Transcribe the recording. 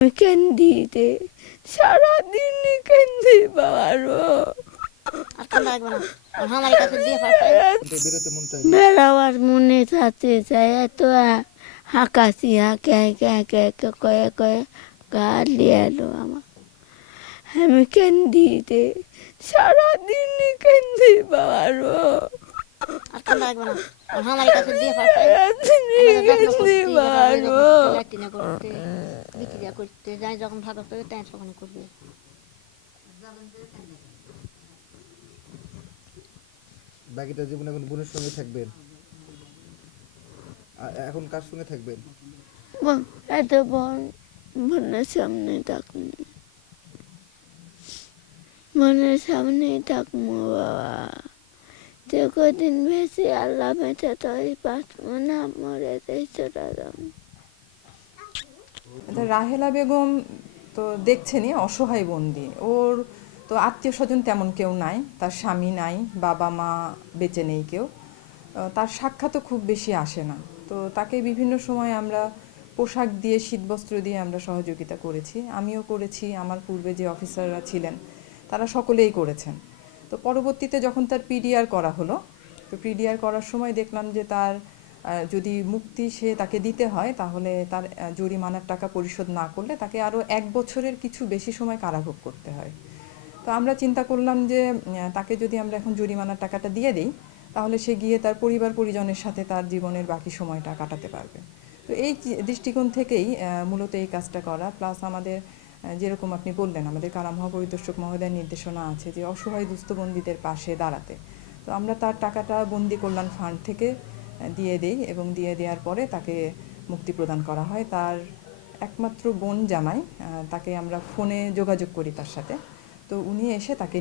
কেন্দিতে সারাদিন কেন্দি বাবারো বেড়াবার মনে থাকতে চায় এত হাঁকাশি হাঁকে হাঁকে হাঁকে হাঁকে কয়ে কয়ে গা লিয়ে এলো আমার। আমি কেন্দিতে সারাদিন কেন্দি বাবারো বাকিটা জীবন এখন বোনের সঙ্গে থাকবেন, এখন কার সঙ্গে থাকবেন? এত বোনের সামনে থাকুন, বোনের সামনেই থাকবো বাবা। যে কদিন বেশি আল্লাহ বেঁচে তাই বাঁচবো না, মরে তাই চলে যাবো। রাহেলা বেগম তো দেখছেনই অসহায় বন্দি। ওর তো আত্মীয় স্বজন তেমন কেউ নাই, তার স্বামী নাই, বাবা মা বেঁচে নেই কেউ, তার সাক্ষাৎও খুব বেশি আসে না। তো তাকে বিভিন্ন সময় আমরা পোশাক দিয়ে শীতবস্ত্র দিয়ে আমরা সহযোগিতা করেছি, আমিও করেছি, আমার পূর্বে যে অফিসাররা ছিলেন তারা সকলেই করেছেন। তো পরবর্তীতে যখন তার পিডিআর করা হলো, তো পিডিআর করার সময় দেখলাম যে তার যদি মুক্তি তাকে দিতে হয় তাহলে তার জরিমানার টাকা পরিশোধ না করলে তাকে আরও 1 বছরের কিছু বেশি সময় কারাভোগ করতে হয়। তো আমরা চিন্তা করলাম যে তাকে যদি আমরা এখন জরিমানার টাকাটা দিয়ে দিই তাহলে সে গিয়ে তার পরিবার পরিজনের সাথে তার জীবনের বাকি সময়টা কাটাতে পারবে। তো এই দৃষ্টিকোণ থেকেই মূলত এই কাজটা করা। প্লাস আমাদের যেরকম আপনি বললেন, আমাদের কারা মহাপরিদর্শক মহোদয়ের নির্দেশনা আছে যে অসহায় দুস্থবন্দীদের পাশে দাঁড়াতে। তো আমরা তার টাকাটা বন্দি কল্যাণ ফান্ড থেকে দিয়ে দেই এবং দিয়ে দেওয়ার পরে তাকে মুক্তি প্রদান করা হয়। তার একমাত্র বোন জামাই, তাকে আমরা ফোনে যোগাযোগ করি তার সাথে, তো উনি এসে তাকে